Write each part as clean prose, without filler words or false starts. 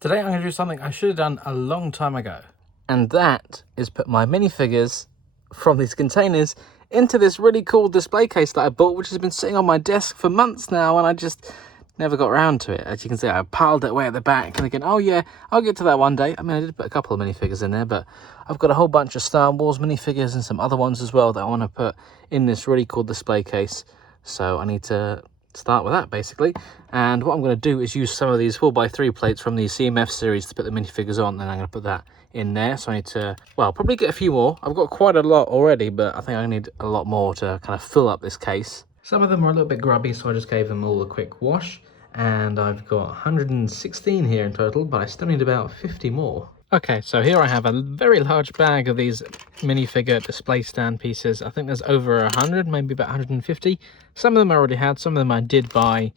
Today I'm going to do something I should have done a long time ago. And that is put my minifigures from these containers into this really cool display case that I bought, which has been sitting on my desk for months now, and I just never got around to it. As you can see, I piled it away at the back and thinking, oh yeah, I'll get to that one day. I mean, I did put a couple of minifigures in there, but I've got a whole bunch of Star Wars minifigures and some other ones as well that I want to put in this really cool display case. So I need to start with that basically, and what I'm going to do is use some of these 4x3 plates from the CMF series to put the minifigures on, and I'm going to put that in there. So I need to, well, probably get a few more. I've got quite a lot already, but I think I need a lot more to kind of fill up this case. Some of them are a little bit grubby, so I just gave them all a quick wash, and I've got 116 here in total, but I still need about 50 more. Okay, so here I have a very large bag of these minifigure display stand pieces. I think there's over 100, maybe about 150. Some of them I already had, some of them I did buy.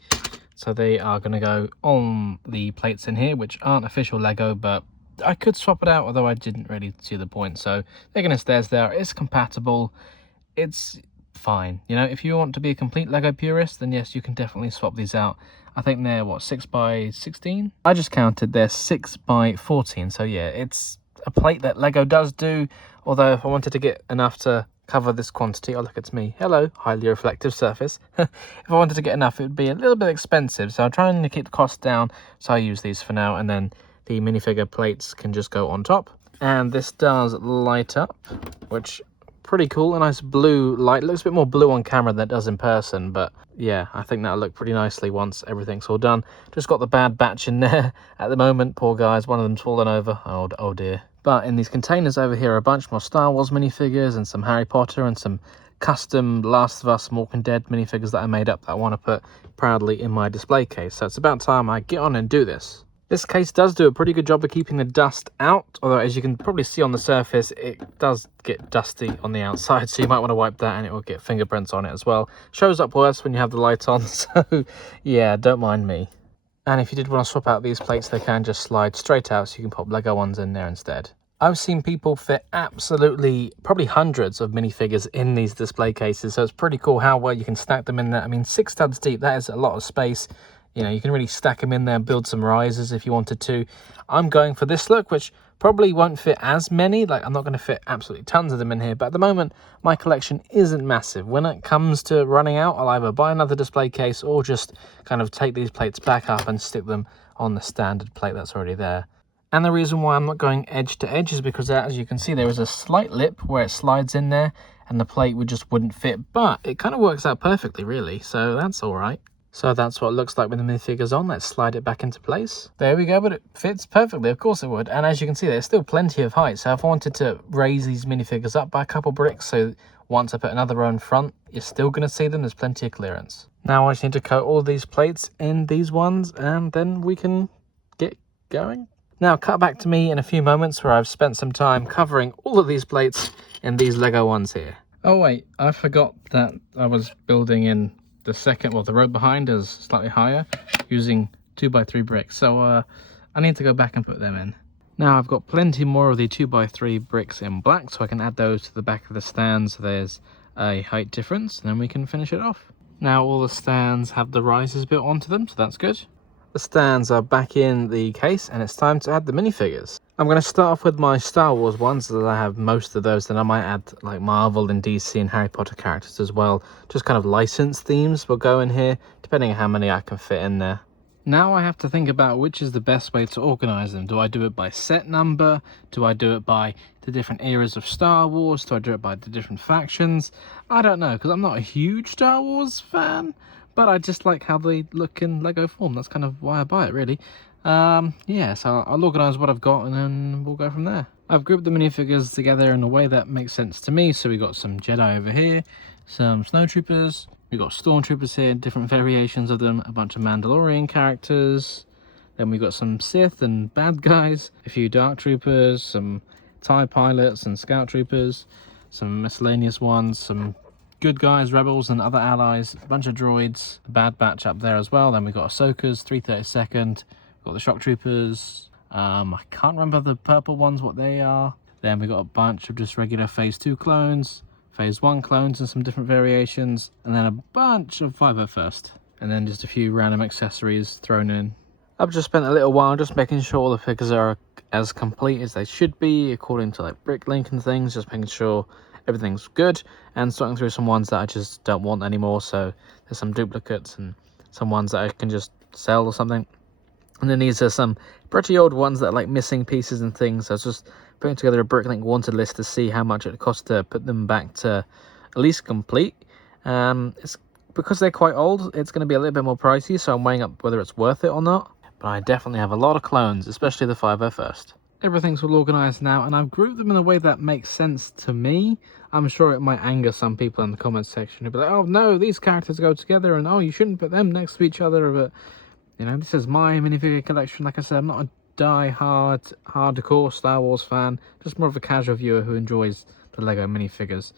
So they are going to go on the plates in here, which aren't official Lego, but I could swap it out, although I didn't really see the point. So they're going to stay there. It's compatible. It's fine. You know, if you want to be a complete Lego purist, then yes, you can definitely swap these out. I think they're, what, 6x16? I just counted, they're 6x14. So yeah, it's a plate that Lego does do. Although if I wanted to get enough to cover this quantity, oh look, it's me. Hello, highly reflective surface. If I wanted to get enough, it would be a little bit expensive. So I'm trying to keep the cost down. So I use these for now. And then the minifigure plates can just go on top. And this does light up, which pretty cool. A nice blue light. It looks a bit more blue on camera than it does in person, but yeah, I think that'll look pretty nicely once everything's all done. Just got the bad batch in there at the moment. Poor guys, one of them's fallen over. Oh dear. But in these containers over here are a bunch more Star Wars minifigures and some Harry Potter and some custom Last of Us Walking Dead minifigures that I made up that I want to put proudly in my display case. So it's about time I get on and do this. This case does do a pretty good job of keeping the dust out, although as you can probably see on the surface, it does get dusty on the outside, so you might want to wipe that and it will get fingerprints on it as well. Shows up worse when you have the light on, so yeah, don't mind me. And if you did want to swap out these plates, they can just slide straight out, so you can pop Lego ones in there instead. I've seen people fit absolutely, probably hundreds of minifigures in these display cases, so it's pretty cool how well you can stack them in there. I mean, 6 tubs deep, that is a lot of space. You know, you can really stack them in there and build some risers if you wanted to. I'm going for this look, which probably won't fit as many. Like, I'm not going to fit absolutely tons of them in here. But at the moment, my collection isn't massive. When it comes to running out, I'll either buy another display case or just kind of take these plates back up and stick them on the standard plate that's already there. And the reason why I'm not going edge to edge is because, as you can see, there is a slight lip where it slides in there and the plate wouldn't fit. But it kind of works out perfectly, really. So that's all right. So that's what it looks like with the minifigures on. Let's slide it back into place. There we go, but it fits perfectly. Of course it would. And as you can see, there's still plenty of height. So if I wanted to raise these minifigures up by a couple bricks, so once I put another row in front, you're still going to see them. There's plenty of clearance. Now I just need to coat all these plates in these ones, and then we can get going. Now cut back to me in a few moments where I've spent some time covering all of these plates in these Lego ones here. Oh wait, I forgot that I was building in the second, well, the row behind is slightly higher using 2x3 bricks, so I need to go back and put them in. Now I've got plenty more of the 2x3 bricks in black, so I can add those to the back of the stand so there's a height difference, and then we can finish it off. Now all the stands have the risers built onto them, so that's good. The stands are back in the case, and it's time to add the minifigures. I'm going to start off with my Star Wars ones, as I have most of those. Then I might add like Marvel and DC and Harry Potter characters as well. Just kind of licensed themes will go in here, depending on how many I can fit in there. Now I have to think about which is the best way to organize them. Do I do it by set number? Do I do it by the different eras of Star Wars? Do I do it by the different factions? I don't know, because I'm not a huge Star Wars fan, but I just like how they look in Lego form. That's kind of why I buy it, really. Yeah, so I'll organise what I've got and then we'll go from there. I've grouped the minifigures together in a way that makes sense to me. So we got some Jedi over here, some Snowtroopers, we got Stormtroopers here, different variations of them, a bunch of Mandalorian characters, then we got some Sith and bad guys, a few Dark Troopers, some TIE pilots and Scout Troopers, some miscellaneous ones, some good guys, rebels and other allies, a bunch of droids, a bad batch up there as well. Then we got Ahsoka's 332nd, got the Shock Troopers, I can't remember the purple ones, what they are. Then we got a bunch of just regular Phase 2 clones, Phase 1 clones and some different variations, and then a bunch of 501st. And then just a few random accessories thrown in. I've just spent a little while just making sure all the figures are as complete as they should be, according to like Bricklink and things, just making sure everything's good, and sorting through some ones that I just don't want anymore. So there's some duplicates and some ones that I can just sell or something. And then these are some pretty old ones that are like missing pieces and things. So I was just putting together a Bricklink wanted list to see how much it costs to put them back to at least complete. It's because they're quite old, it's going to be a little bit more pricey, so I'm weighing up whether it's worth it or not. But I definitely have a lot of clones, especially the 501st. Everything's all organised now, and I've grouped them in a way that makes sense to me. I'm sure it might anger some people in the comments section who'll be like, oh no, these characters go together, and oh, you shouldn't put them next to each other. But, you know, this is my minifigure collection. Like I said, I'm not a die-hard, hardcore Star Wars fan, just more of a casual viewer who enjoys the Lego minifigures.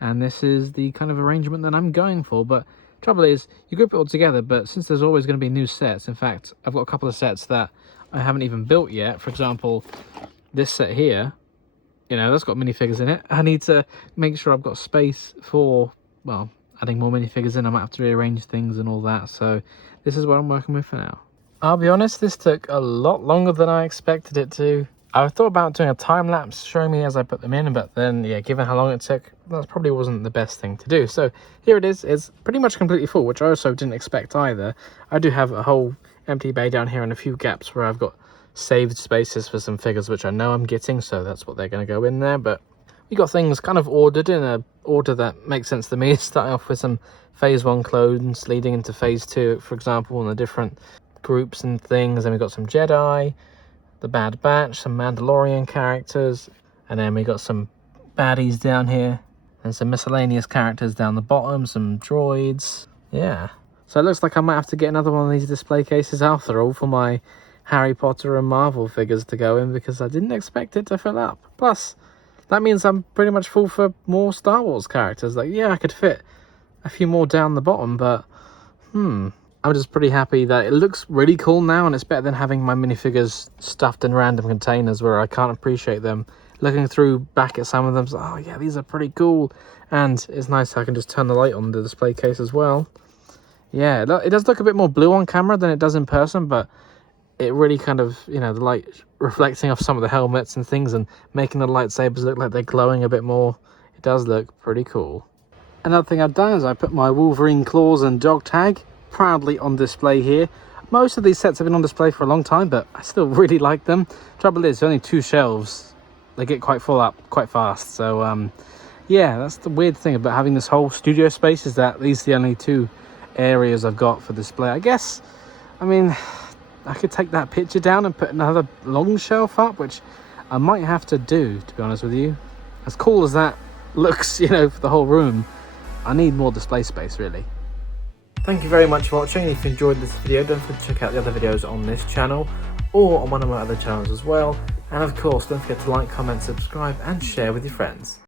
And this is the kind of arrangement that I'm going for. But trouble is, you group it all together, but since there's always going to be new sets, in fact, I've got a couple of sets that I haven't even built yet. For example, this set here, you know, that's got minifigures in it. I need to make sure I've got space for, well, adding more minifigures in. I might have to rearrange things and all that. So this is what I'm working with for now. I'll be honest, this took a lot longer than I expected it to. I thought about doing a time lapse showing me as I put them in, but then, yeah, given how long it took, that probably wasn't the best thing to do. So here it is. It's pretty much completely full, which I also didn't expect either. I do have a whole empty bay down here and a few gaps where I've got saved spaces for some figures which I know I'm getting, so that's what they're going to go in there. But we got things kind of ordered in a order that makes sense to me. Starting off with some phase 1 clones leading into phase 2, for example, and the different groups and things. Then we got some Jedi, the Bad Batch, some Mandalorian characters, and then we got some baddies down here and some miscellaneous characters down the bottom, some droids. Yeah, so it looks like I might have to get another one of these display cases after all for my Harry Potter and Marvel figures to go in, because I didn't expect it to fill up. Plus that means I'm pretty much full for more Star Wars characters. Like, yeah, I could fit a few more down the bottom, but I'm just pretty happy that it looks really cool now, and it's better than having my minifigures stuffed in random containers where I can't appreciate them. Looking through back at some of them, so, oh yeah, these are pretty cool. And it's nice I can just turn the light on the display case as well. Yeah, it does look a bit more blue on camera than it does in person, but it really kind of, you know, the light reflecting off some of the helmets and things and making the lightsabers look like they're glowing a bit more. It does look pretty cool. Another thing I've done is I put my Wolverine claws and dog tag proudly on display here. Most of these sets have been on display for a long time, but I still really like them. Trouble is, only 2 shelves. They get quite full up quite fast. So yeah, that's the weird thing about having this whole studio space, is that these are the only 2 areas I've got for display. I guess, I mean, I could take that picture down and put another long shelf up, which I might have to do, to be honest with you. As cool as that looks, you know, for the whole room, I need more display space, really. Thank you very much for watching. If you enjoyed this video, don't forget to check out the other videos on this channel or on one of my other channels as well. And of course, don't forget to like, comment, subscribe and share with your friends.